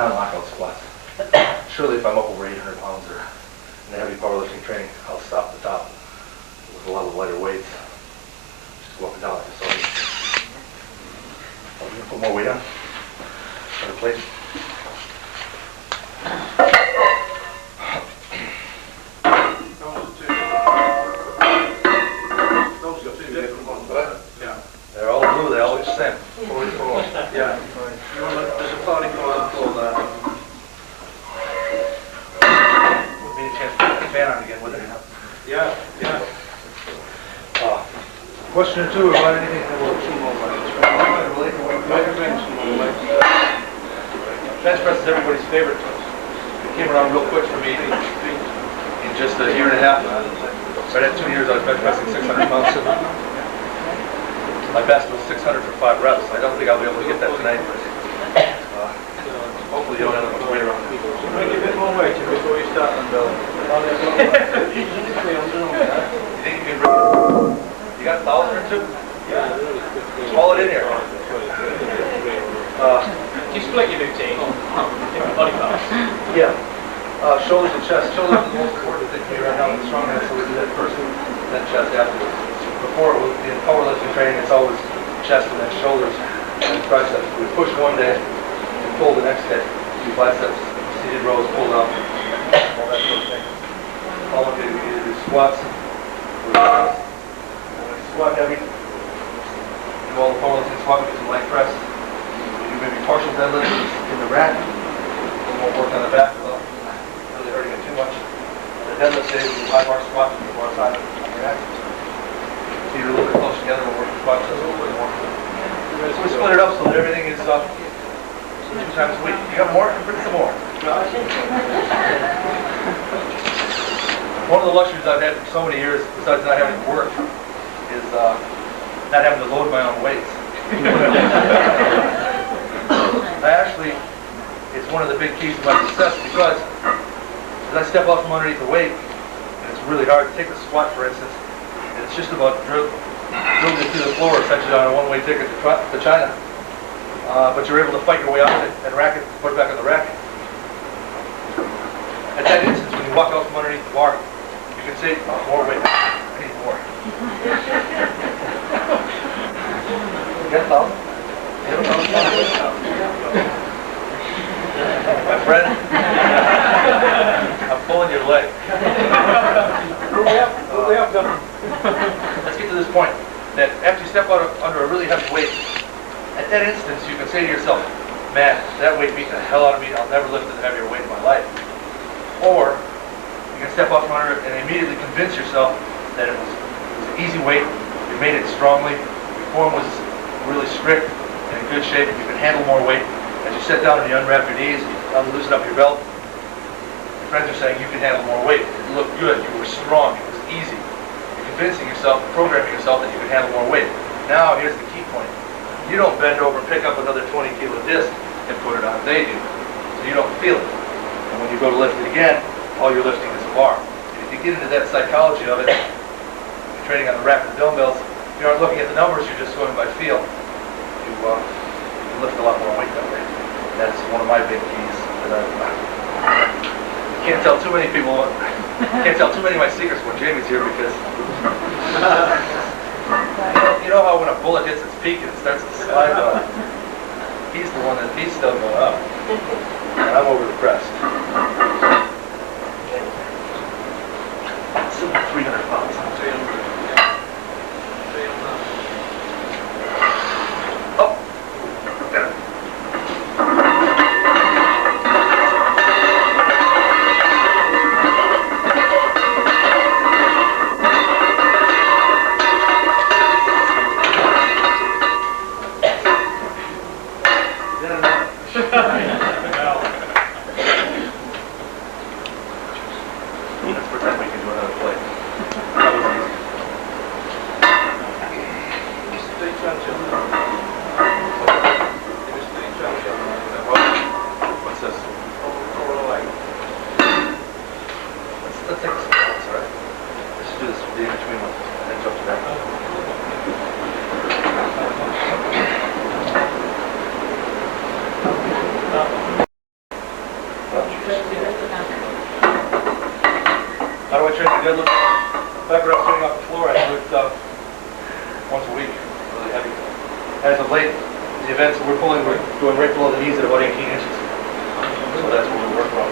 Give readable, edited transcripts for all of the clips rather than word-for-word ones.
non-lockout squats. Surely if I'm up over 800 pounds or in the heavy powerlifting training, I'll stop at the top with a lot of lighter weights. Just go up and down like this. I'm going to put more weight on the plate. They're all blue, they all look the same. 44. Yeah. There's a 44 on the floor there. Would be a chance to put that fan on again, wouldn't it? Yeah, yeah. Question or two about anything? Bench press is everybody's favorite. It came around real quick for me in just a year and a half. Right at 2 years, I was bench pressing 600 pounds. My best was 600 for 5 reps. I don't think I'll be able to get that tonight. Hopefully you don't have that much weight around. Make a bit more weight before you start them, Bill. You think you can bring it? You got 1,000 or 2? Yeah. Haul it in here. Do you split your routine into body parts? Yeah. Shoulders and chest. Shoulders is the most important thing for me right now in strongman, so we do that first, then chest afterwards. Before, in powerlifting training, it's always chest and then shoulders and triceps. We push one day and pull the next day. Do biceps, seated rows, pull down, all that sort of thing. Following day, we either do squats or squat heavy. Do all the powerlifting squat, we do some leg press. We do maybe partial deadlifts in the rack. A little more work on the back without really hurting it too much. On the deadlift day, we do high bar squats before our side on the rack. So you're a little bit close together, we'll work the squats a little bit more. So we split it up so that everything is 2 times a week. You got more? Bring some more. One of the luxuries I've had for so many years, besides not having to work, is not having to load my own weights. It's one of the big keys to my success because as I step out from underneath the weight, and it's really hard to take a squat, for instance, and it's just about drilling it through the floor, essentially on a one-way ticket to China. But you're able to fight your way out of it and rack it, put it back on the rack. At that instance, when you walk out from underneath the bar, you can say, oh, more weight. I need more. Get them. My friend, I'm pulling your leg. Let's get to this point, that after you step out under a really heavy weight, at that instance you can say to yourself, man, that weight beat the hell out of me, I'll never lift a heavier weight in my life. Or you can step out from under it and immediately convince yourself that it was an easy weight, you made it strongly, your form was really strict and in good shape, you can handle more weight. As you sit down and you unwrap your knees, you loosen up your belt, your friends are saying you can handle more weight. It looked good, you were strong, it was easy. You're convincing yourself, programming yourself that you can handle more weight. Now here's the key point. You don't bend over and pick up another 20-kilo disc and put it on. They do. So you don't feel it. And when you go to lift it again, all you're lifting is a bar. And if you get into that psychology of it, you're training on the rack with dumbbells, you aren't looking at the numbers, you're just going by feel. You lift a lot more weight that way. That's one of my big keys that I can't tell too many people, can't tell too many of my secrets when Jamie's here because you know how when a bullet hits its peak and it starts to slide down, he's the one that he's still going up. And I'm over the crest. Still 300 pounds. 300. Let's pretend we can do another play. That was easy. What's this? Let's take this. All right. Let's do this in between one and then jump to that. How do I train my deadlift? Back when I was sitting off the floor, I do it once a week, really heavy. As of late, the events that we're doing right below the knees at about 18 inches. So that's what we work from.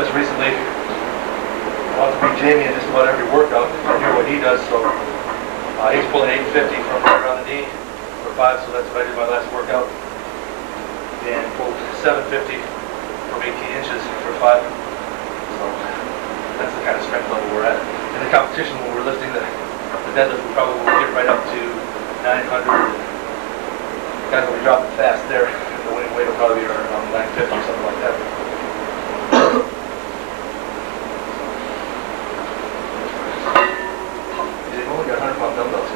Just recently, I want to beat Jamie in just about every workout. I hear what he does, so he's pulling 850 from right around the knee for 5, so that's what I did my last workout. And pulled 750 from 18 inches for 5. So that's the kind of strength level we're at. In the competition, when we're lifting the deadlift, we probably will get right up to 900. Guys will be dropping fast there. The winning weight will probably be around 950 or something like that. They've only got 100-pound dumbbells. So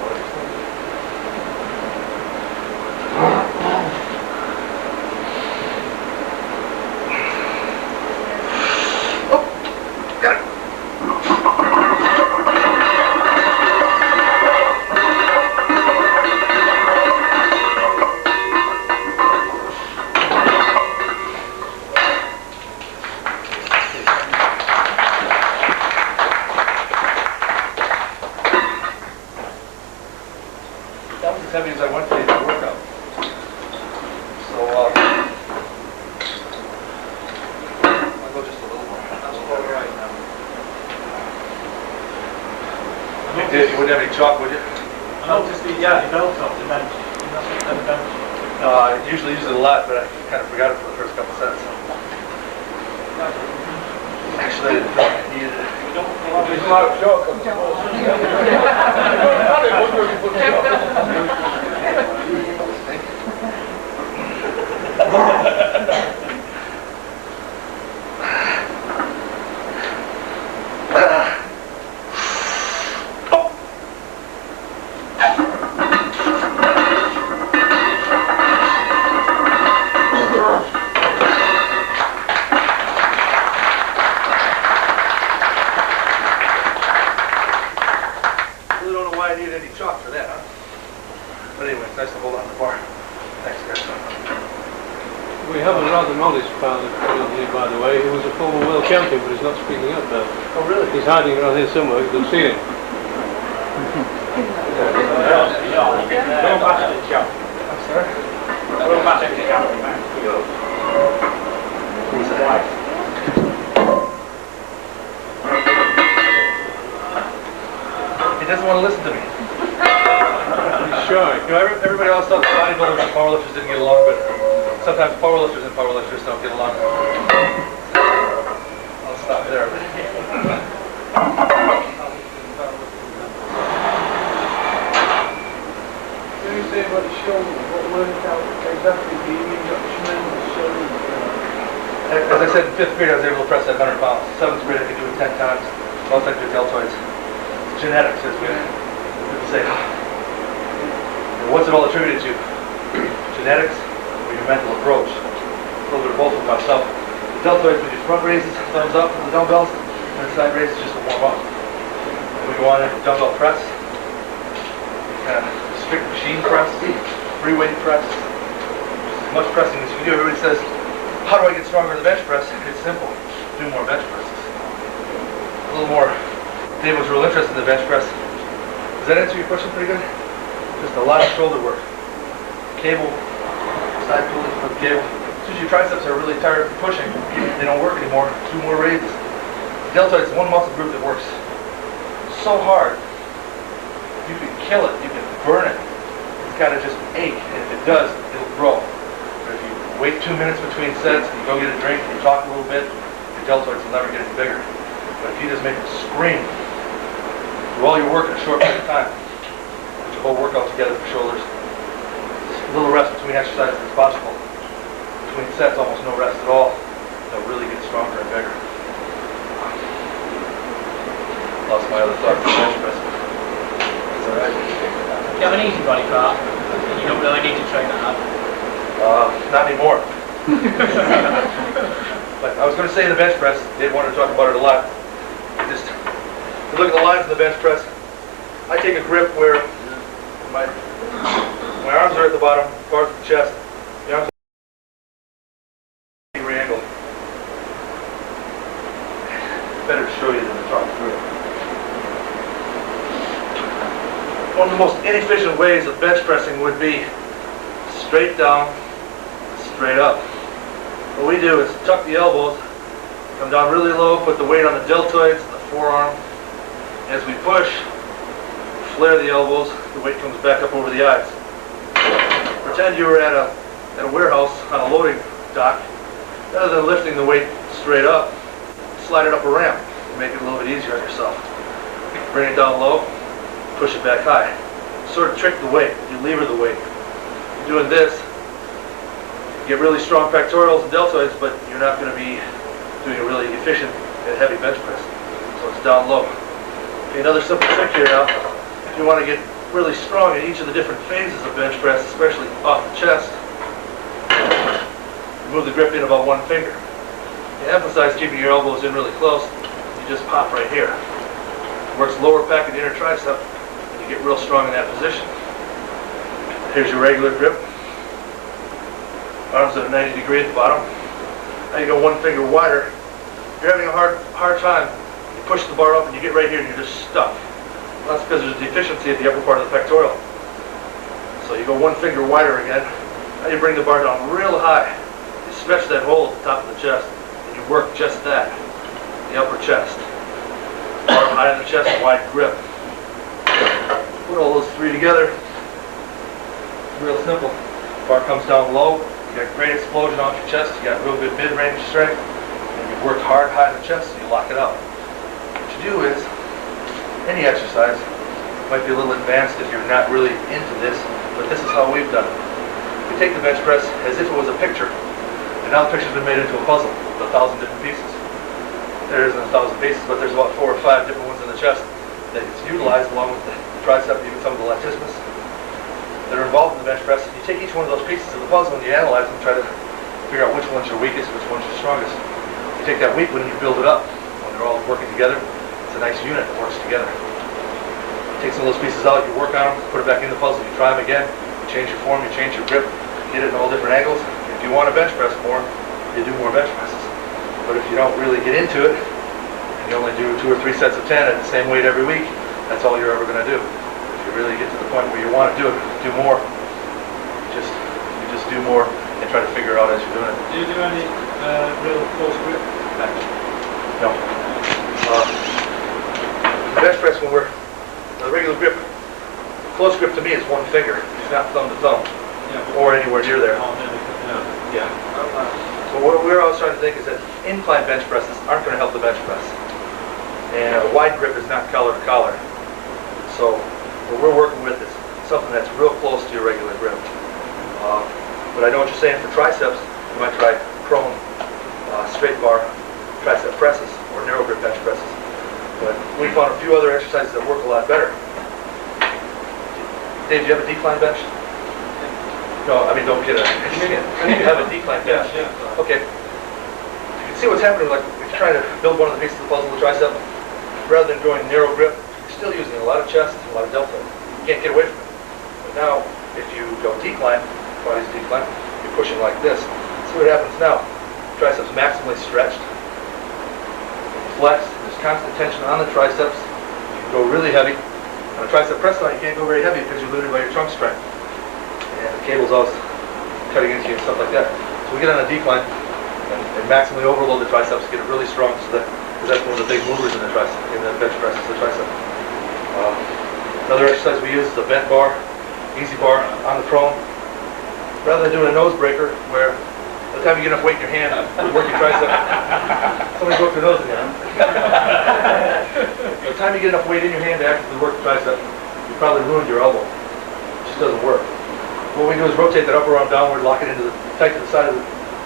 got it. That was as heavy as I went today to workout. So, I'll go just a little more. That's about right now. You did, you wouldn't have any chalk, would you? I noticed the belt off the bench. You're not supposed to have a bench. I usually use it a lot, but I kind of forgot it for the first couple sets. Actually, I didn't feel I needed it. There's a lot of chalk on the floor. Really don't know why I needed any chalk for that, huh? But anyway, it's nice to hold on to the bar. Thanks, guys. We have a rather knowledge found here, by the way. He was a former world champion, but he's not speaking up there. Oh, really? He's hiding around here somewhere. You can see him. Go back to the jump. I'm sorry? Go back to the jump. Who's that? He doesn't want to listen to me. He's shy. You know, everybody else thought bodybuilders and powerlifters didn't get along, but sometimes powerlifters and powerlifters don't get along. I'll stop there. Can you say about the shoulder? What workout exactly do you mean? Got tremendous shoulder? As I said, in 5th grade, I was able to press that 100 pounds. 7th grade, I could do it 10 times. 12th, I could do deltoids. It's genetics, as we say. What's it all attributed to? Genetics or your mental approach? A little bit of both of myself. The deltoids, we do front raises, thumbs up with the dumbbells, and the side raises just to warm up. Then we go on into dumbbell press, kind of strict machine press, free weight press, as much pressing as you can do. Everybody says, how do I get stronger in the bench press? It's simple. Do more bench presses. A little more. Dave was real interested in the bench press. Does that answer your question pretty good? Just a lot of shoulder work. Cable, side pulling for the cable. As soon as your triceps are really tired from pushing, they don't work anymore. 2 more raises. Deltoid is one muscle group that works so hard. You can kill it. You can burn it. It's got to just ache. And if it does, it'll grow. But if you wait 2 minutes between sets, and you go get a drink, and you talk a little bit, your deltoids will never get any bigger. But if you just make them scream, do all your work in a short period of time, put your whole workout together for shoulders. A little rest between exercises is possible. Between sets, almost no rest at all. They'll really get stronger and bigger. Lost my other thought for bench press. It's all right. You have an easy body part. You don't really need to train that hard. Not anymore. But I was going to say in the bench press, Dave wanted to talk about it a lot. Just you look at the lines in the bench press. I take a grip where my arms are at the bottom, bars at the chest. The arms are at the angle. better to show you than to talk through it. One of the most inefficient ways of bench pressing would be straight down, straight up. What we do is tuck the elbows, come down really low, put the weight on the deltoids, the forearm. As we push, flare the elbows, the weight comes back up over the eyes. Pretend you were at a warehouse on a loading dock. Rather than lifting the weight straight up, slide it up a ramp and make it a little bit easier on yourself. Bring it down low, push it back high. Sort of trick the weight, you lever the weight. Doing this, you get really strong pectorals and deltoids, but you're not going to be doing a really efficient and heavy bench press. So it's down low. Okay, another simple trick here now, if you want to get really strong in each of the different phases of bench press, especially off the chest, move the grip in about one finger. You emphasize keeping your elbows in really close, you just pop right here. Works lower back and inner tricep, and you get real strong in that position. Here's your regular grip. Arms at a 90 degree at the bottom. Now you go one finger wider. You're having a hard time. You push the bar up and you get right here and you're just stuck. Well, that's because there's a deficiency at the upper part of the pectoral. So you go one finger wider again. Now you bring the bar down real high. You stretch that hole at the top of the chest and you work just that, the upper chest. Arm high in the chest, wide grip. Put all those three together. Real simple. Bar comes down low. You got great explosion off your chest. You got real good mid-range strength. And you've worked hard high in the chest, so you lock it out. What you do is, any exercise might be a little advanced if you're not really into this, but this is how we've done it. We take the bench press as if it was a picture, and now the picture's been made into a puzzle with 1,000 different pieces. There isn't 1,000 pieces, but there's about 4 or 5 different ones in the chest that gets utilized along with the tricep and even some of the latissimus that are involved in the bench press. You take each one of those pieces of the puzzle and you analyze them, try to figure out which one's your weakest, which one's your strongest. You take that weak one and you build it up. When they're all working together, it's a nice unit that works together. Take some of those pieces out, you work on them, put it back in the puzzle, you try them again, you change your form, you change your grip, hit it in all different angles. If you want to bench press more, you do more bench presses. But if you don't really get into it, and you only do 2 or 3 sets of 10 at the same weight every week, that's all you're ever going to do. If you really get to the point where you want to do more, you just do more and try to figure it out as you're doing it. Do you do any real close grip? No. The bench press, when we're the regular grip, close grip to me is one finger. It's not thumb to thumb, or anywhere near there. Yeah. So what we're always trying to think is that incline bench presses aren't going to help the bench press. And a wide grip is not collar to collar. So what we're working with is something that's real close to your regular grip. But I know what you're saying for triceps. You might try prone, straight bar, tricep presses, or narrow grip bench presses. But we found a few other exercises that work a lot better. Dave, do you have a decline bench? No, I mean, don't get it. You have a decline bench. Okay. You can see what's happening, like if you're trying to build one of the pieces of the puzzle, the tricep, rather than going narrow grip, you're still using a lot of chest and a lot of deltoid. You can't get away from it. But now, if you go decline, body's decline, you're pushing like this. See what happens now. Triceps maximally stretched. Flex, there's constant tension on the triceps. You can go really heavy. On a tricep press down, you can't go very heavy because you're limited by your trunk strength. And the cable's always cutting into you and stuff like that. So we get on a decline and maximally overload the triceps, get it really strong, so that, because that's one of the big movers in the tricep, in the bench press is the tricep. Another exercise we use is a bent bar, easy bar on the prone. Rather than doing a nose breaker, where by the time you get enough weight in your hand, you work your tricep. Somebody broke their nose again. By the time you get enough weight in your hand to actively work the tricep, you probably ruined your elbow. It just doesn't work. What we do is rotate that upper arm downward, lock it into tight to the side of the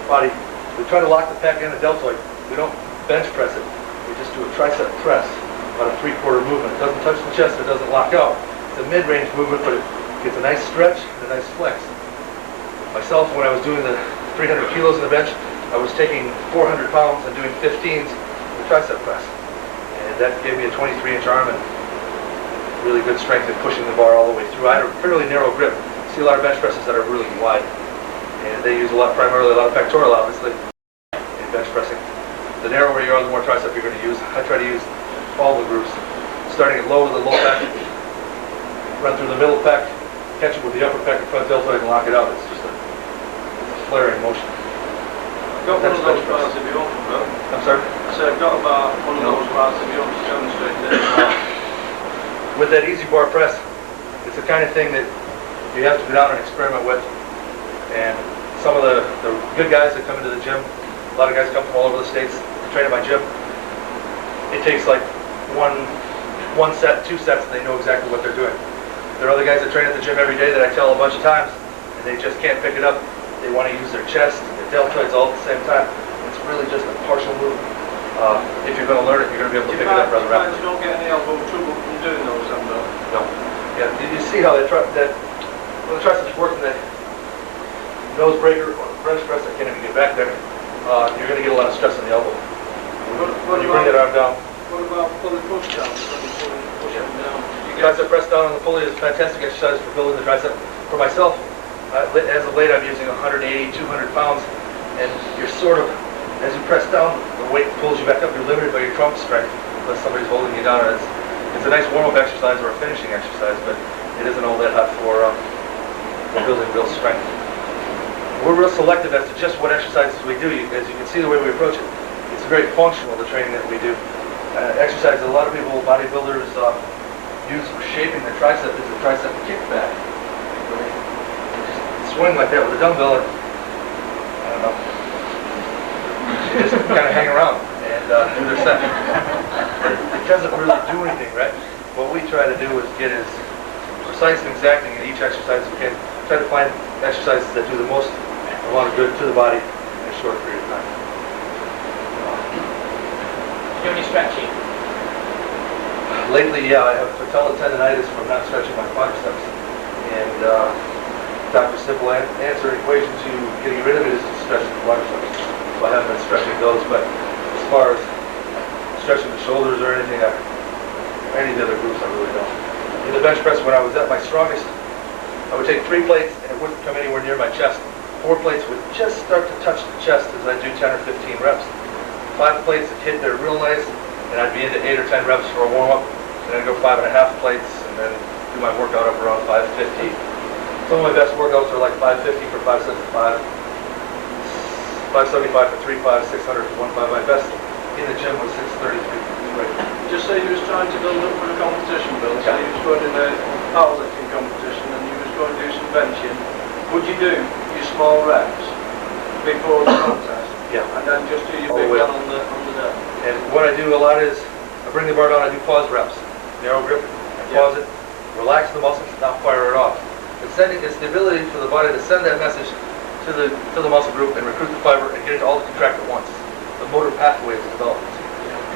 body. We try to lock the pec and the deltoid. We don't bench press it. We just do a tricep press, about a 3/4 movement. It doesn't touch the chest, it doesn't lock out. It's a mid-range movement, but it gets a nice stretch and a nice flex. Myself, when I was doing the 300 kilos in the bench, I was taking 400 pounds and doing 15s with the tricep press. And that gave me a 23-inch arm and really good strength in pushing the bar all the way through. I had a fairly narrow grip. See a lot of bench presses that are really wide. And they use primarily a lot of pectoral, obviously, in bench pressing. The narrower you are, the more tricep you're going to use. I try to use all the groups, starting at low with the low pec, run through the middle pec, catch it with the upper pec and front deltoid and lock it out. It's just a flaring motion. Got one That's of those bench press. bars of your own, bro. I'm sorry? I said, I've got about one of those bars of your own to demonstrate it. With that easy bar press, it's the kind of thing that you have to go down and experiment with. And some of the good guys that come into the gym, a lot of guys come from all over the states to train at my gym. It takes like one set, 2 sets, and they know exactly what they're doing. There are other guys that train at the gym every day that I tell a bunch of times, and they just can't pick it up. They want to use their chest, their deltoids all at the same time. It's really just a partial movement. If you're going to learn it, you're going to be able to pick it up rather rapidly. You don't get any elbow trouble from doing those, though? No. Yeah, you see how when the triceps work in the nose breaker or the French press, I can't even get back there, you're going to get a lot of stress on the elbow. When you bring that arm down. What about pulley push down? Push them down. Tricep press down on the pulley is a fantastic exercise for building the tricep. For myself, as of late, I'm using 180, 200 pounds, and you're sort of, as you press down, the weight pulls you back up. You're limited by your trunk strength unless somebody's holding you down. It's a nice warm-up exercise or a finishing exercise, but it isn't all that hot for building real strength. We're real selective as to just what exercises we do. As you can see the way we approach it, it's very functional, the training that we do. Exercise that a lot of people, bodybuilders, use for shaping the tricep is the tricep kickback. Just swing like that with a dumbbell and, I don't know, they just kind of hang around and do their set. It doesn't really do anything, right? What we try to do is get as precise and exacting in each exercise as we can. Try to find exercises that do the most amount of good to the body in a short period of time. Do any stretching? Lately, yeah, I have patella tendonitis from not stretching my quadriceps. And Dr. Simple answer equation to getting rid of it is to stretch the quadriceps. So I haven't been stretching those, but as far as stretching the shoulders or anything, any of the other groups, I really don't. In the bench press, when I was at my strongest, I would take 3 plates and it wouldn't come anywhere near my chest. 4 plates would just start to touch the chest as I do 10 or 15 reps. 5 plates would hit there real nice, and I'd be into 8 or 10 reps for a warm-up. And then I'd go 5.5 plates, and then do my workout up around 550. Some of my best workouts are like 550 for 5 sets of 5, 575 for 3, 5, 600 for 1, 5. My best in the gym was 633 for 3. Just say you was trying to build up for a competition, Bill. So you was going in a powerlifting competition and you was going to do some benching. Would you do your small reps before the contest? Yeah. And then just do your All the big way one up. on the day? And what I do a lot is, I bring the bar down, I do pause reps. Narrow grip, I pause it, relax the muscles, not fire it off. It's the ability for the body to send that message to the muscle group and recruit the fiber and get it all to contract at once. The motor pathway is developed.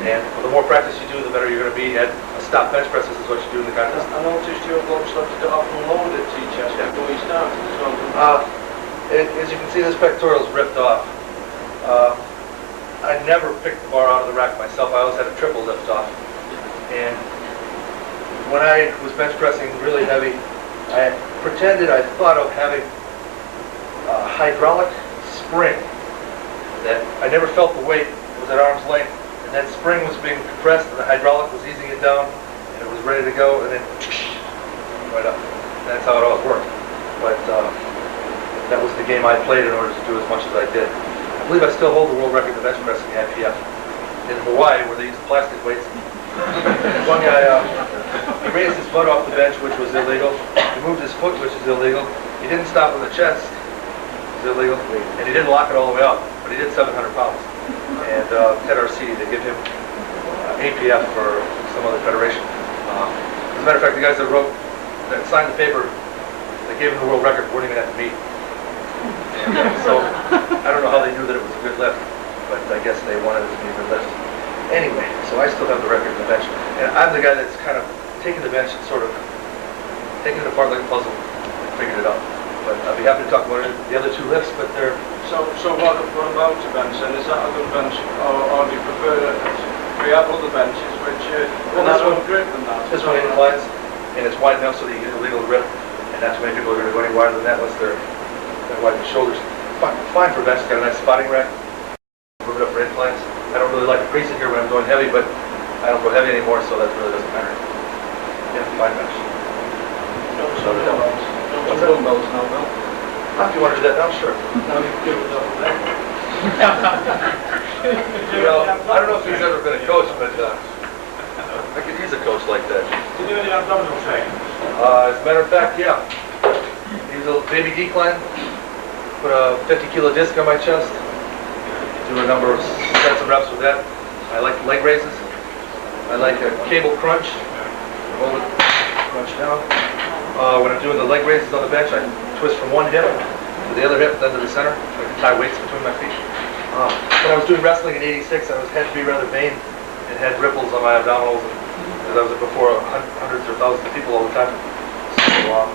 And the more practice you do, the better you're going to be at stop bench presses is what you do in the contest. I noticed your bloke started to often load it to your chest before you started as well. As you can see, this pectoral is ripped off. I never picked the bar out of the rack myself. I always had a triple lift off. And when I was bench pressing really heavy, I thought of having a hydraulic spring that I never felt the weight. It was at arm's length. And that spring was being compressed and the hydraulic was easing it down and it was ready to go and then right up. That's how it always worked. But that was the game I played in order to do as much as I did. I believe I still hold the world record for bench press in the IPF. In Hawaii, where they used plastic weights, one guy, he raised his butt off the bench, which was illegal. He moved his foot, which is illegal. He didn't stop with the chest, which is illegal. And he didn't lock it all the way out, but he did 700 pounds. And RC, they give him APF for some other federation. As a matter of fact, the guys that signed the paper, that gave him the world record, weren't even at the meet. And so, I don't know how they knew that it was a good lift, but I guess they wanted it to be a good lift. Anyway, so I still have the record in the bench. And I'm the guy that's kind of taken the bench and sort of taken it apart like a puzzle and figured it out. But I'd be happy to talk about the other 2 lifts, but they're... So what about the bench then? Is that a good bench or do you prefer it? We have other benches which Well, this one- grip than that. This one inclines, and it's wide enough so that you get a legal grip, and not too many people are going to go any wider than that unless they're wide in the shoulders. Fine for bench, it's got a nice spotting rack. Move it up for inclines. I don't really like increase it here when I'm going heavy, but I don't go heavy anymore, so that really doesn't matter. Yeah, fine bench. What's that? Dumbbells now, Bill? If you want to do that now, sure. No, you can do it over there. Well, I don't know if he's ever been a coach, but I could use a coach like that. Do you do any abdominal training? As a matter of fact, yeah. Use a baby decline, put a 50-kilo disc on my chest, do a number of sets of reps with that. I like leg raises. I like a cable crunch. Hold it, crunch down. When I'm doing the leg raises on the bench, I twist from one hip to the other hip, then to the center. I can tie weights between my feet. When I was doing wrestling in '86, I had to be rather vain and had ripples on my abdominals, because I was before hundreds or thousands of people all the time. So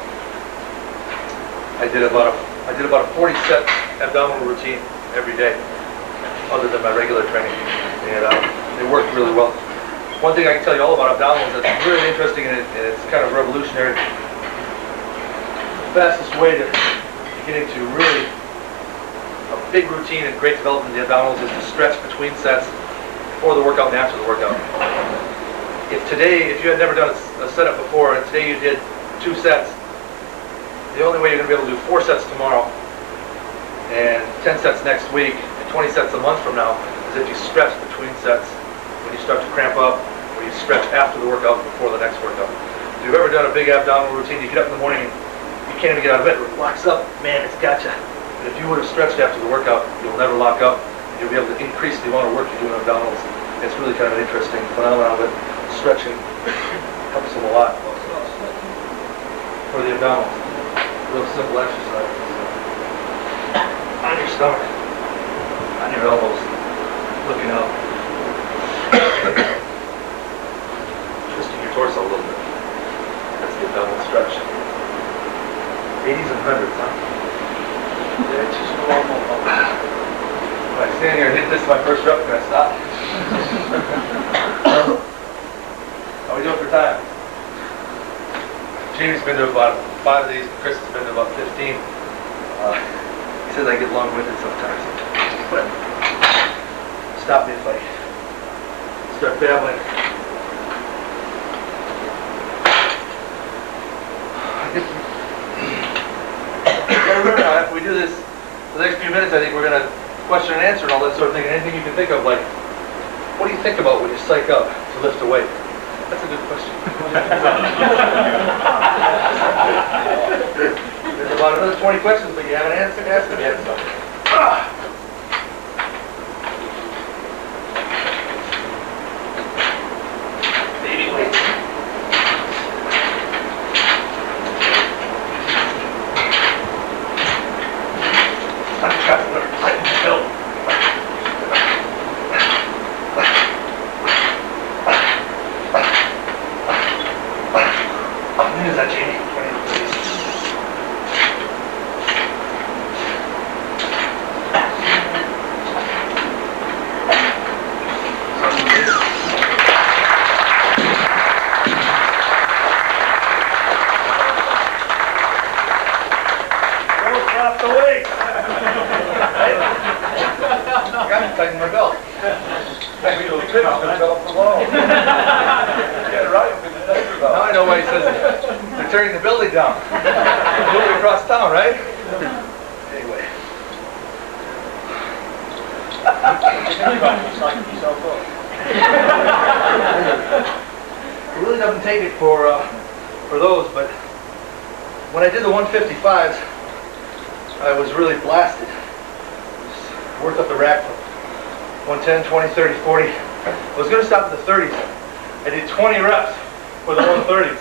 I did about a 40-set abdominal routine every day, other than my regular training, and it worked really well. One thing I can tell you all about abdominals that's really interesting, and it's kind of revolutionary. The fastest way to get into really a big routine and great development of the abdominals is to stretch between sets before the workout and after the workout. If you had never done a setup before, and today you did 2 sets, the only way you're going to be able to do 4 sets tomorrow, and 10 sets next week, and 20 sets a month from now, is if you stretch between sets when you start to cramp up, or you stretch after the workout before the next workout. If you've ever done a big abdominal routine, you get up in the morning and you can't even get out of bed, it locks up, man, it's gotcha. But if you would have stretched after the workout, you'll never lock up, and you'll be able to increase the amount of work you do in abdominals. It's really kind of an interesting phenomenon, but stretching helps them a lot for the abdominals. Real simple exercise. On your stomach, on your elbows, looking up. Twisting your torso a little bit. That's the abdominal stretch. 80s and 100s, huh? Yeah, it's just normal. When I stand here and hit this my first rep, can I stop? How we doing for time? Jamie's been to about 5 of these, and Chris has been to about 15. He says I get long-winded sometimes. But stop me if I start babbling. Remember now, after we do this, for the next few minutes, I think we're going to question and answer and all that sort of thing. Anything you can think of, like, what do you think about when you psych up to lift a weight? That's a good question. There's about another 20 questions, but you haven't asked them yet. So. Baby weights. Is that Jamie? 20, please. Don't drop the weight. I got to tighten my belt. I feel the trip off the wall. Get it right. Now I know why he says they're tearing the building down. Moving across town, right? Anyway. It really doesn't take it for those, but when I did the 155s, I was really blasted. Worked up the rack from 110, 20, 30, 40. I was going to stop at the 30s. I did 20 reps for the 130s.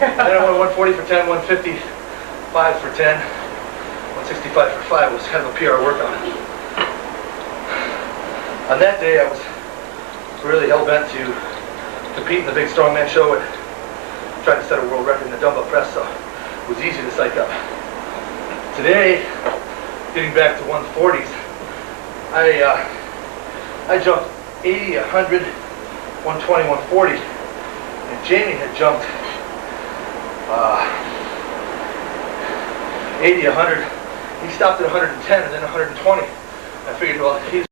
Then I went 140 for 10, 155 for 10, 165 for 5. It was kind of a PR workout. On that day, I was really hell-bent to compete in the big strongman show and tried to set a world record in the dumbbell press, so it was easy to psych up. Today, getting back to 140s, I jumped 80, 100, 120, 140, and Jamie had jumped 80, 100. He stopped at 110 and then 120. I figured, well, he's